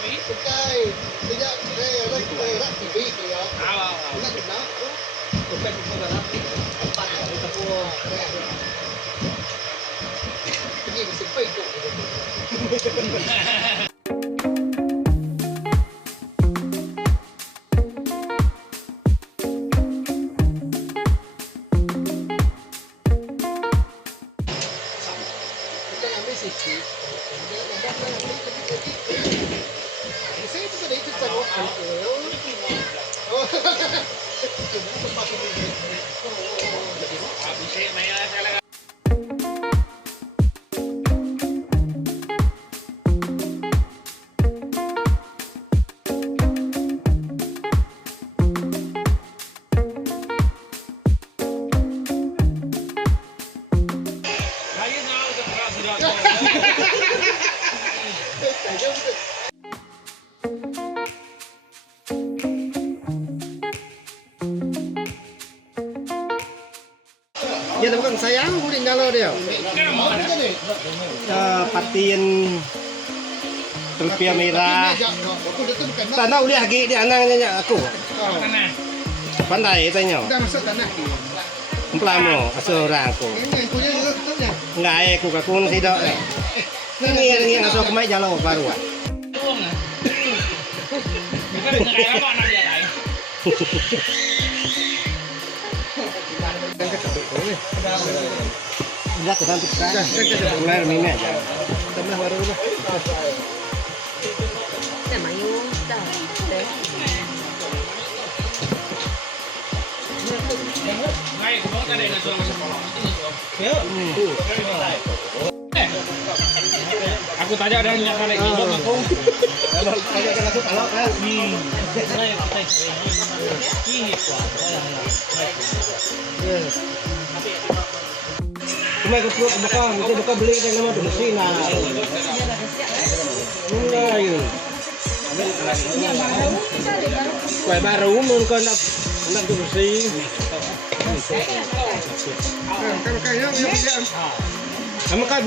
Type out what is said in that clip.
Bukai, tidak lagi TV ya. Tidak kenal. Bukan itu dalam tempat di tepung. Pergi ke simpai itu. Kita ambil sisi. Saya itu tadi ikut sama ya bukan sayang udah nyalo dia. Patin telpia merah. Tanah udah lagi di anangnya aku. Pandai tanya. Udah masuk tanah. Pelamo seorang aku. Ini punya tetapnya. Enggak aku kakun tidak. Ini asal kemai jalan baru. Enggak kesantuk kan? Mulai ini aja. Tambah baru lah. Aku tanya ada yang mana gitu aku. Kalau tanya ke aku kalau kan. Cuma ke perut buka beli dengan nama mesin nah. Enggak yun. Kue baru mungkin nak bersih. Kalau kayaknya dia Kamu kan